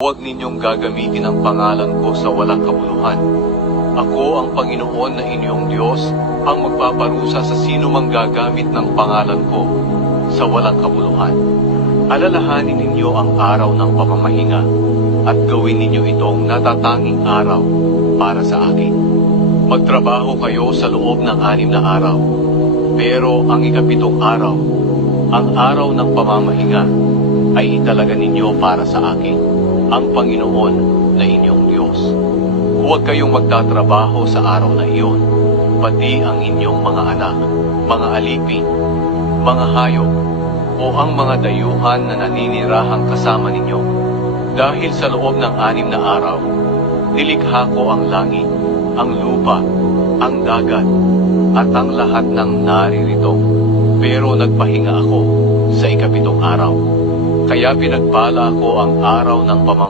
Huwag ninyong gagamitin ang pangalan ko sa walang kabuluhan. Ako ang Panginoon na inyong Diyos, ang magpaparusa sa sino mang gagamit ng pangalan ko sa walang kabuluhan. Alalahanin ninyo ang araw ng pamamahinga at gawin ninyo itong natatanging araw para sa akin. Magtrabaho kayo sa loob ng 6 na araw, pero ang ika-7 araw, ang araw ng pamamahinga, ay italaga ninyo para sa akin, ang Panginoon na inyong Diyos. Huwag kayong magtatrabaho sa araw na iyon, pati ang inyong mga anak, mga alipin, mga hayop, o ang mga dayuhan na naninirahang kasama ninyo. Dahil sa loob ng 6 na araw, nilikha ko ang langit, ang lupa, ang dagat, at ang lahat ng naririto. Pero nagpahinga ako sa ika-7 araw. Kaya pinagpala ko ang araw ng pamamahinga